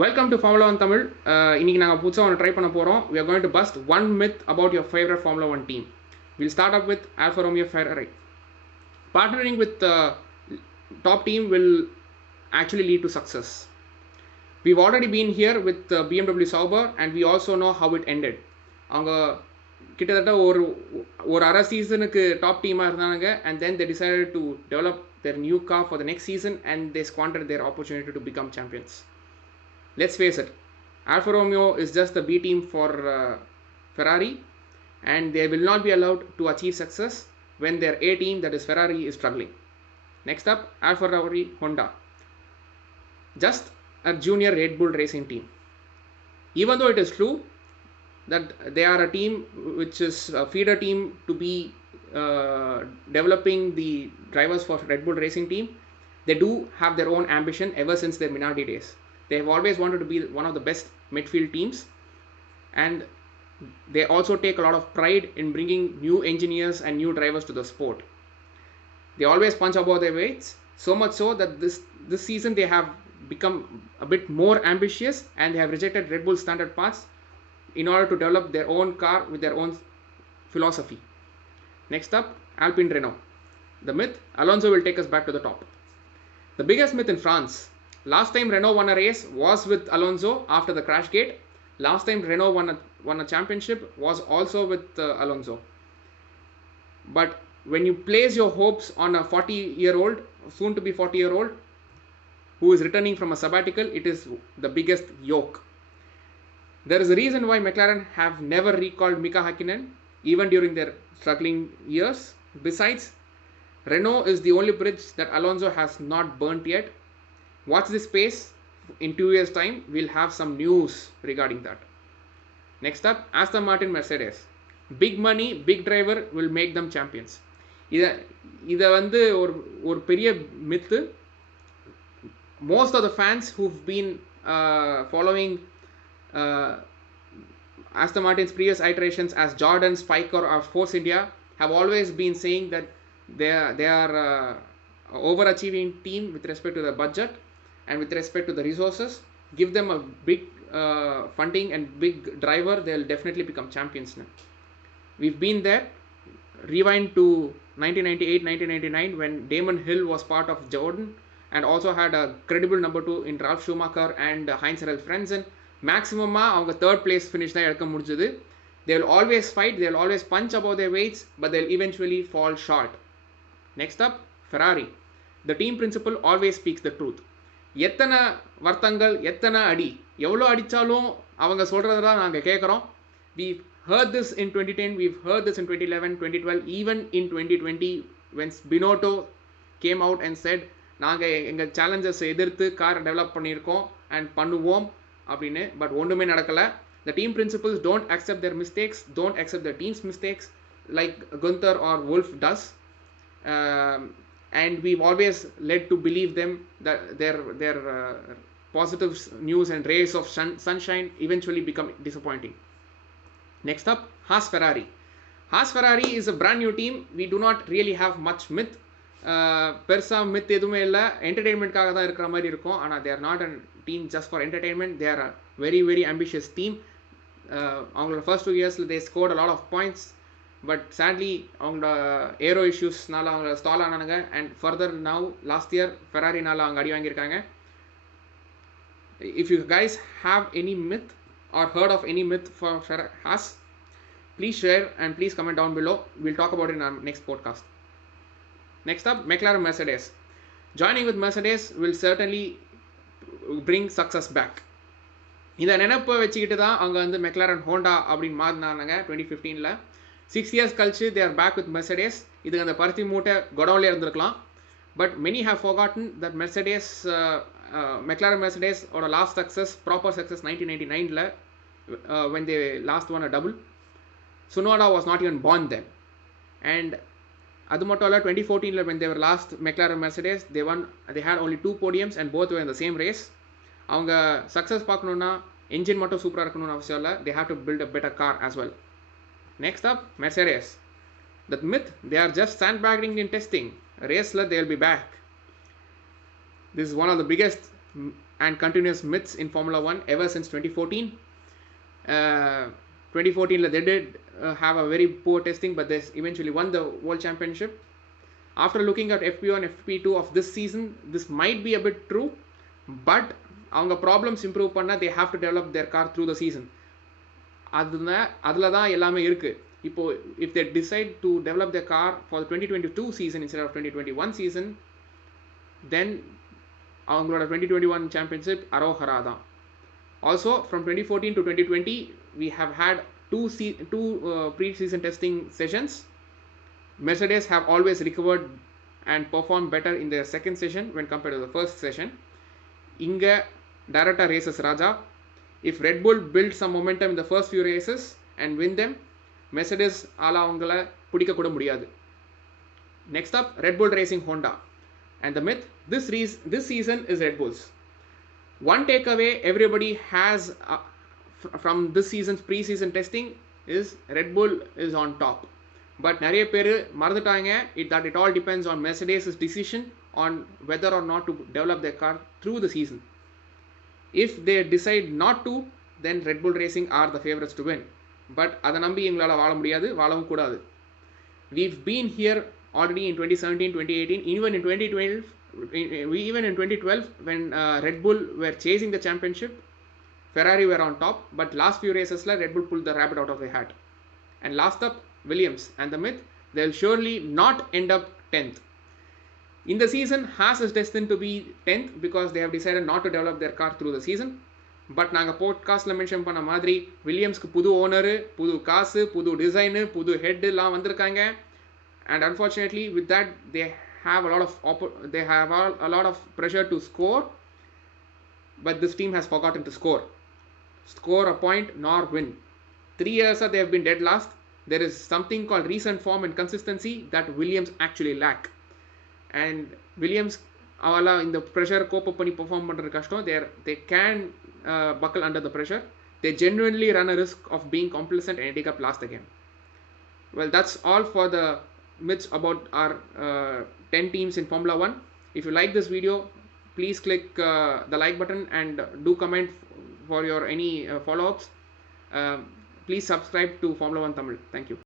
Welcome to Formula 1 Tamil. இன்னைக்கு நாங்கள் புதுசாக ஒன்று ட்ரை பண்ண போகிறோம். We are going to bust one myth about your favorite Formula 1 team. We'll start up with Alfa Romeo Ferrari. Partnering with the top team will actually lead to success. We've already been here with BMW Sauber and we also know how it ended. அவங்க கிட்டத்தட்ட ஒரு அரை சீசனுக்கு top டீமாக இருந்தாங்க and then they decided to develop their new car for the next season and they squandered their opportunity to become champions. Let's face it, Alfa Romeo is just the B team for Ferrari and they will not be allowed to achieve success when their A team, that is Ferrari, is struggling. Next up, Alfa Romeo Honda. Just a junior Red Bull racing team. Even though it is true that they are a team which is a feeder team to be developing the drivers for Red Bull racing team, they do have their own ambition ever since their Minardi days. They have always wanted to be one of the best midfield teams and they also take a lot of pride in bringing new engineers and new drivers to the sport. They always punch above their weights, so much so that this season they have become a bit more ambitious and they have rejected Red Bull standard parts in order to develop their own car with their own philosophy. Next up, Alpine Renault. The myth, Alonso will take us back to the top. The biggest myth in France. Last time Renault won a race was with Alonso after the crash gate. Last time Renault won a championship was also with Alonso. But when you place your hopes on a 40-year-old, soon to be 40-year-old, who is returning from a sabbatical, it is the biggest yoke. There is a reason why McLaren have never recalled Mika Hakkinen, even during their struggling years. Besides, Renault is the only bridge that Alonso has not burnt yet. Watch this space. In 2 years time we'll have some news regarding that. Next up, Aston Martin Mercedes. Big money, big driver will make them champions. இதை வந்து ஒரு பெரிய Mithu. Most of the fans who've been following Aston Martin's previous iterations as Jordan, Spiker or Force India have always been saying that they are overachieving team with respect to the budget and with respect to the resources. Give them a big funding and big driver, they'll definitely become champions now. We've been there. Rewind to 1998 1999 when Damon Hill was part of Jordan and also had a credible number 2 in Ralf Schumacher and Heinz Harald Frentzen. Maximum அவங்க third place finish தான் எடுக்க முடிஞ்சது. They will always fight, they will always punch above their weights, but they'll eventually fall short. Next up, Ferrari. The team principal always speaks the truth. எத்தனை வருத்தங்கள், எத்தனை அடி, எவ்வளோ அடித்தாலும் அவங்க சொல்கிறத தான் நாங்கள் கேட்குறோம். We've heard this in 2010, we've heard this in 2011, 2012, even in 2020 when Binotto came out and said நாங்கள் எங்கள் சேலஞ்சர்ஸை எதிர்த்து கார் டெவலப் பண்ணியிருக்கோம் அண்ட் பண்ணுவோம் அப்படின்னு. பட் ஒன்றுமே நடக்கலை. The team principals don't accept their mistakes, don't accept the team's mistakes like Gunther or Wolf does. And we've always led to believe them that their positive news and rays of sunshine eventually become disappointing. Next up, Haas Ferrari. Haas Ferrari is a brand new team. We do not really have much myth. பெருசா myth எதுவுமே இல்லை, என்டர்டெயின்மெண்ட்காக தான் இருக்கிற மாதிரி இருக்கும். ஆனால் there not a team just for entertainment. There a very very ambitious team. அவங்களோட first 2 years they scored a lot of points, but sadly அவங்களோட ஏரோ இஷ்யூஸ்னால அவங்க ஸ்டால் ஆனாங்க and further now last year ஃபெராரினால அவங்க அடி வாங்கியிருக்காங்க. If you guys have any myth or heard of any myth for Haas, please share and please comment down below. We'll talk about it in our next podcast. Next up, McLaren Mercedes. Joining with Mercedes will certainly bring success back. இதை நினைப்பை வச்சுக்கிட்டு தான் அவங்க வந்து McLaren Honda அப்படின்னு மாறினாங்க 2015. 6 years கழிச்சு they are back with Mercedes. இதுக்கு அந்த பருத்தி மூட்டை கொடவுன்ல இருந்திருக்கலாம். But many have forgotten that Mercedes, McLaren Mercedes ஓட last success, proper success 1999 when they last won a double. Tsunoda was not even born then. And அது மட்டும் இல்லை 2014 when they were last McLaren Mercedes, they had only 2 podiums and both were in the same race. அவங்க success பார்க்கணுன்னா engine மட்டும் சூப்பராக இருக்கணும்னு அவசியம் இல்லை, they have to build a better car as well. Next up, Mercedes. The myth, they are just sandbagging in testing. Race they will be back. This is one of the biggest and continuous myths in Formula 1 ever since 2014. 2014 they did have a very poor testing, but they eventually won the world championship. After looking at FP1 FP2 of this season, this might be a bit true, but அவங்க problems improve பண்ணால் they have to develop their car through the season. அதில் தான் எல்லாமே இருக்குது. இப்போது if they decide to develop their car for the 2022 season instead of 2021 season, then அவங்களோட 2021 championship அரோஹரா தான். Also from 2014 to 2020 we have had two pre-season testing sessions. Mercedes have always recovered and performed better in their second session when compared to the first session. Inga director races Raja. If Red Bull build some momentum in the first few races and win them, Mercedes ala avangala pudika kuda mudiyadu. Next up, Red Bull Racing Honda. And the myth, this season is Red Bull's. One takeaway everybody has from this season's pre-season testing is Red Bull is on top. But நிறைய பேர் மறந்துட்டாங்க that it all depends on Mercedes' decision on whether or not to develop their car through the season. If they decide not to, then Red Bull Racing are the favorites to win. But அதை நம்பி எங்களால் வாழ முடியாது, வாழவும் கூடாது. We've been here already in 2017, 2018, even in 2012 when Red Bull were chasing the championship, Ferrari were on top, but last few races Red Bull pulled the rabbit out of the hat. And last up, Williams and the myth, they'll surely not end up 10th. In the season, Haas is destined to be 10th because they have decided not to develop their car through the season. But நாங்கள் போட்காஸ்ட்டில் mention பண்ண மாதிரி வில்லியம்ஸ்க்கு புது owner, புது காசு, புது design, புது ஹெட்லாம் வந்திருக்காங்க. And unfortunately with that they have a lot of pressure to score, but this team has forgotten to score a point nor win. 3 years they have been dead last. There is something called recent form and consistency that Williams actually lack. And Williams avala in the pressure cope up panni perform பண்றது கஷ்டம். They can buckle under the pressure. They genuinely run a risk of being complacent and ending up last again. Well, that's all for the myths about our 10 teams in Formula 1. If you like this video, please click the like button and do comment for your any follow-ups. Please subscribe to Formula 1 Tamil. Thank you.